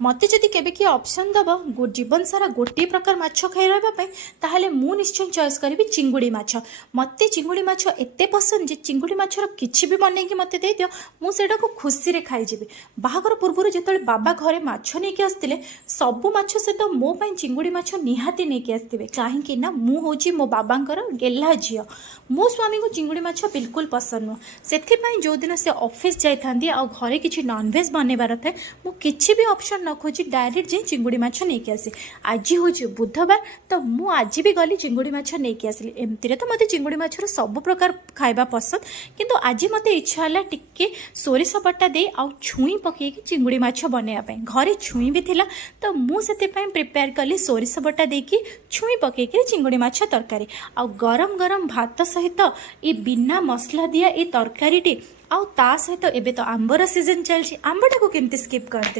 मते जदि केबे किए ऑप्शन दब जीवन सारा गोटे प्रकार माछ खाइबा ताहले मु निश्चय चॉइस करी चिंगुड़ी माछ। मते चिंगुड़ी माछ एते पसंद जे चिंगुड़ी माछर किछि भी बनेकी मते दे दियो मु सेटा को खुशी रे खाई जेबी। बाहागर पूर्व जेतले बाबा घरे माछ नेकी आस्तिले सबु माछ सहित मो पई चिंगुड़ी माछ निहाती नेकी आस्तिबे काहेकि ना मु होची मो बाबांकर गेल्हा झियो। मो स्वामी को चिंगुड़ी माछ बिल्कुल पसंद नुह से जो दिन से ऑफिस जाइथांदी आ घरे किछि नॉनवेज बनेबार थाए मु किछि भी ऑप्शन न खोजी डायरेक्ट जे चिंगुड़ी माछ नेकी आसी। आज होची बुधवार तो मु आज भी गली चिंगुड़ी माछ नेकी आसली। एमती रे तो मते चिंगुड़ी माछर सब प्रकार खाइबा पसंद किंतु आज मते इच्छा हला टिके सोरिष बटा दे आ छुई पके चिंगुड़ी माछ बनेया पई। घरे छुई भी थिला तो मु सेते पई प्रिपेयर कली सोरिष बटा देकी छुई पके चिंगुड़ी माछ तरकारी आ गरम गरम भात सहित ए बिना मसला दिया ए तरकारीटी आ ता सहित एबे तो आंबर सीजन चलछि आंबटा को केमती स्किप करते।